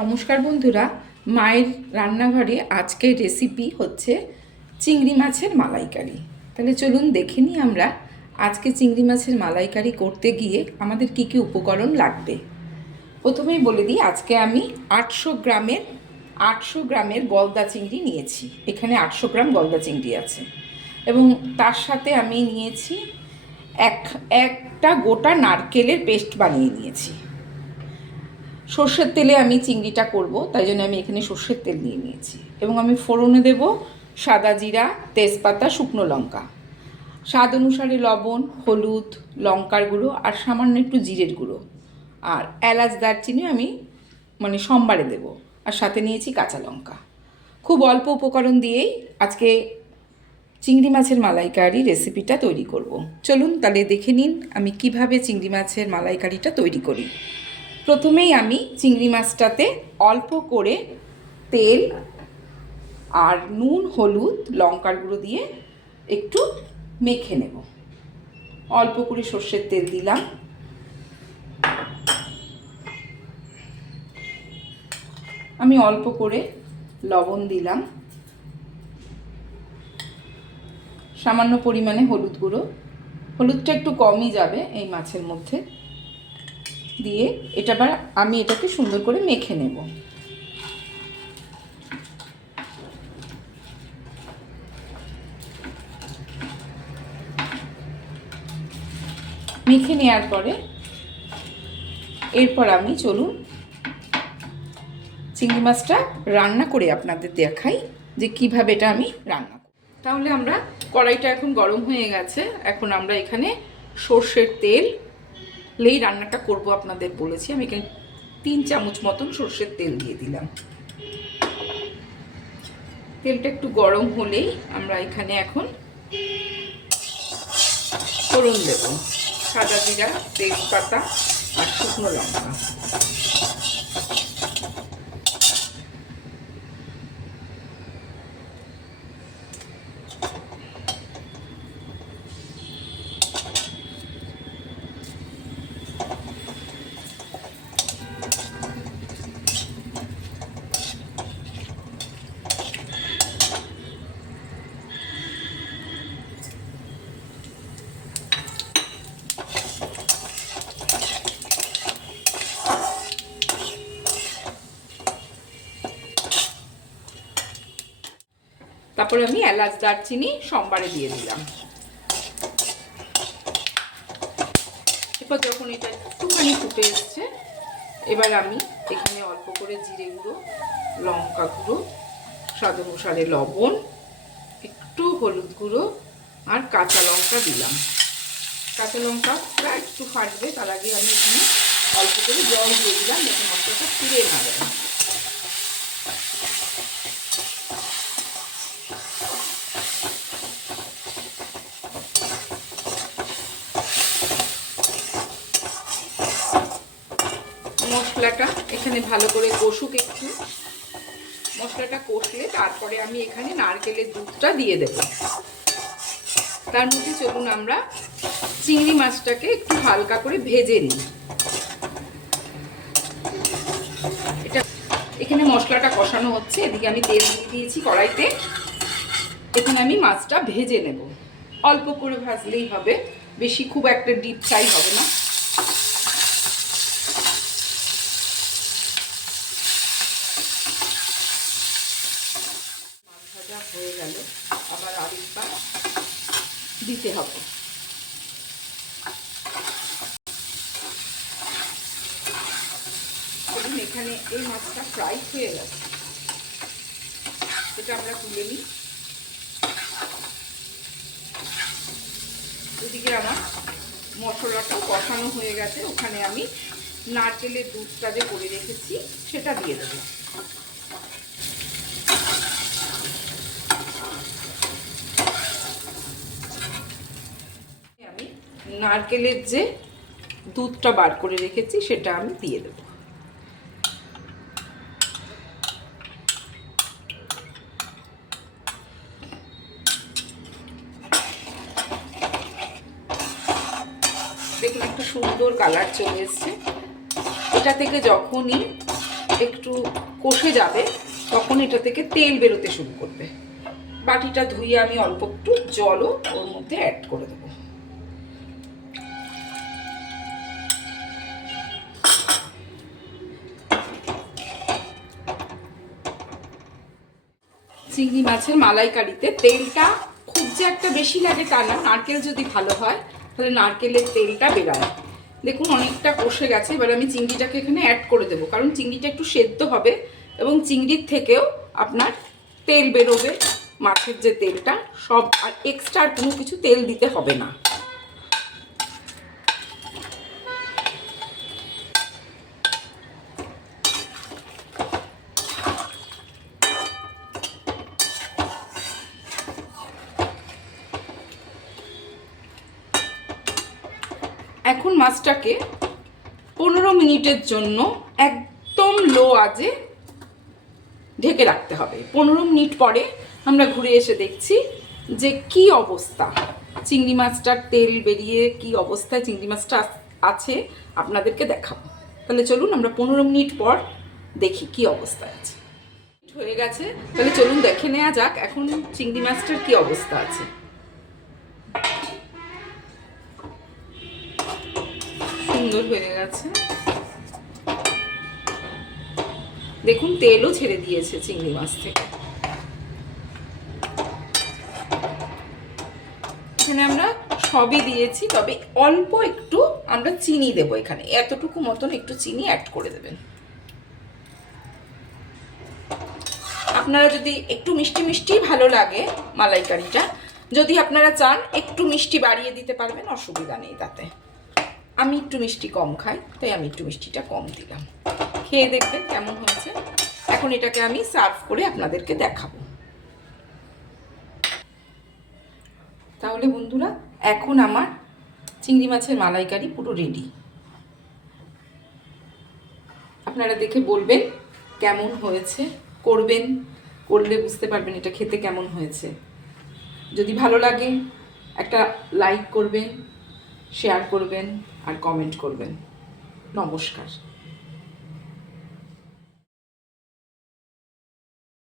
নমস্কার বন্ধুরা, মায়ের রান্নাঘরে আজকের রেসিপি হচ্ছে চিংড়ি মাছের মালাইকারি। তাহলে চলুন দেখে নিই আমরা আজকে চিংড়ি মাছের মালাইকারি করতে গিয়ে আমাদের কি কি উপকরণ লাগবে। প্রথমেই বলে দিই, আজকে আমি 800 গ্রামের গলদা চিংড়ি নিয়েছি। এখানে 800 গ্রাম গলদা চিংড়ি আছে এবং তার সাথে আমি নিয়েছি একটা গোটা নারকেলের পেস্ট বানিয়ে নিয়েছি। সর্ষের তেলে আমি চিংড়িটা করব, তাই জন্য আমি এখানে সর্ষের তেল নিয়ে নিয়েছি এবং আমি ফোড়নে দেব সাদা জিরা, তেজপাতা, শুকনো লঙ্কা, স্বাদ অনুসারে লবণ, হলুদ, লঙ্কার গুঁড়ো আর সামান্য একটু জিরের গুঁড়ো, আর এলাচ দারচিনি আমি সোমবারে দেব, আর সাথে নিয়েছি কাঁচা লঙ্কা। খুব অল্প উপকরণ দিয়েই আজকে চিংড়ি মাছের মালাইকারি রেসিপিটা তৈরি করব। চলুন তাহলে দেখে নিন আমি কিভাবে চিংড়ি মাছের মালাইকারিটা তৈরি করি। প্রথমেই আমি চিংড়ি মাছটাতে অল্প করে তেল আর নুন, হলুদ, লঙ্কার গুঁড়ো দিয়ে একটু মেখে নেব। অল্প করে সর্ষের তেল দিলাম, আমি অল্প করে লবণ দিলাম, সামান্য পরিমাণে হলুদ গুঁড়ো, হলুদটা একটু কমই যাবে এই মাছের মধ্যে দিয়ে আমি এটাকে সুন্দর করে মেখে নেব। মেখে নেওয়ার পরে এরপর আমি চলুন চিংড়ি মাছটা রান্না করে আপনাদের দেখাই যে কিভাবে এটা আমি রান্না করি। তাহলে আমরা কড়াইটা এখন গরম হয়ে গেছে, এখন আমরা এখানে সর্ষের তেল রান্নাটা করব আপনাদের বলেছি। আমি এখানে 3 চামচ মতন সর্ষের তেল দিয়ে দিলাম। তেলটা একটু গরম হলেই আমরা এখানে এখন ফোড়ন দেব সাদা জিরা, তেজপাতা আর শুকনো লঙ্কা। তারপরে আমি এলাচ দারচিনি সোমবারে দিয়ে দিলাম। এরপর যখন এটা একটুখানি ফুটে এসছে, এবার আমি এখানে অল্প করে জিরে গুঁড়ো, লঙ্কা গুঁড়ো, স্বাদ অনুসারে লবণ, একটু হলুদ গুঁড়ো আর কাঁচা লঙ্কা দিলাম। কাঁচা লঙ্কাটা একটু ফাটবে, তার আগে আমি এখানে অল্প করে জল দিয়ে দিলাম যাতে মশলাটা পুড়ে না যায়। মশলাটা এখানে ভালো করে কষুক একটু। মশলাটা কষলে তারপরে আমি এখানে নারকেলের দুধটা দিয়ে দেব। তার মধ্যে চলুন আমরা চিংড়ি মাছটাকে একটু হালকা করে ভেজে নিই। এটা এখানে মশলাটা কষানো হচ্ছে, এদিকে আমি তেল দিয়ে দিয়েছি কড়াইতে। এখানে আমি মাছটা ভেজে নেব। অল্প করে ভাজলেই হবে, বেশি খুব একটা ডিপ ফ্রাই হবে না। ভাজা হয়ে গেল, আবার আরেকবার দিতে হবে। দেখুন এখানে এই মাছটা ফ্রাই হয়ে গেছে, এটা আমরা তুলে নিই। এদিকে আমার মশলাটা কষানো হয়ে গেছে, ওখানে আমি নারকেলের দুধটা যে করে রেখেছি সেটা দিয়ে দেবো। আমি নারকেলের যে দুধটা বার করে রেখেছি সেটা আমি দিয়ে দেবো। দেখুন একটা সুন্দর কালার চলে এসছে। এটা থেকে যখনই একটু কষে যাবে তখন এটা থেকে তেল বেরোতে শুরু করবে। বাটিটা ধুয়ে আমি অল্প একটু জলও ওর মধ্যে অ্যাড করে দেবো। চিংড়ি মাছের মালাইকারিতে তেলটা খুব যে একটা বেশি লাগে তা না, নারকেল যদি ভালো হয় তাহলে নারকেলের তেলটা বেরায়। দেখুন অনেকটা কষে গেছে, এবার আমি চিংড়িটাকে এখানে অ্যাড করে দেবো, কারণ চিংড়িটা একটু সেদ্ধ হবে এবং চিংড়ির থেকেও আপনার তেল বেরোবে, মাছের যে তেলটা সব, আর এক্সট্রা আর কোনো কিছু তেল দিতে হবে না। এখন মাছটাকে 15 মিনিটের জন্য একদম লো আঁচে ঢেকে রাখতে হবে। 15 মিনিট পরে আমরা ঘুরে এসে দেখছি যে কি অবস্থা, চিংড়ি মাছটার তেল বেরিয়ে কি অবস্থায় চিংড়ি মাছটা আছে আপনাদেরকে দেখাবো। তাহলে চলুন আমরা 15 মিনিট পর দেখি কি অবস্থায় আছে। হয়ে গেছে, তাহলে চলুন দেখে নেওয়া যাক এখন চিংড়ি মাছটার কি অবস্থা আছে। সুন্দর হয়ে গেছে, দেখুন তেলও ছেড়ে দিয়েছে চিংড়ি মাছ থেকে। এখানে আমরা সবই দিয়েছি, তবে অল্প একটু আমরা চিনি দেবো, এখানে এতটুকু মতন একটু চিনি অ্যাড করে দেবেন। আপনারা যদি একটু মিষ্টি মিষ্টি ভালো লাগে মালাইকারিটা, যদি আপনারা চান একটু মিষ্টি বাড়িয়ে দিতে পারবেন, অসুবিধা নেই তাতে। আমি একটু মিষ্টি কম খাই, তাই আমি একটু মিষ্টিটা কম দিলাম। খেয়ে দেখবেন কেমন হয়েছে। এখন এটাকে আমি সার্ভ করে আপনাদেরকে দেখাবো। তাহলে বন্ধুরা, এখন আমার চিংড়ি মাছের মালাইকারি পুরো রেডি। আপনারা দেখে বলবেন কেমন হয়েছে, করলে বুঝতে পারবেন এটা খেতে কেমন হয়েছে। যদি ভালো লাগে একটা লাইক করবেন, শেয়ার করবেন আর কমেন্ট করবেন। নমস্কার।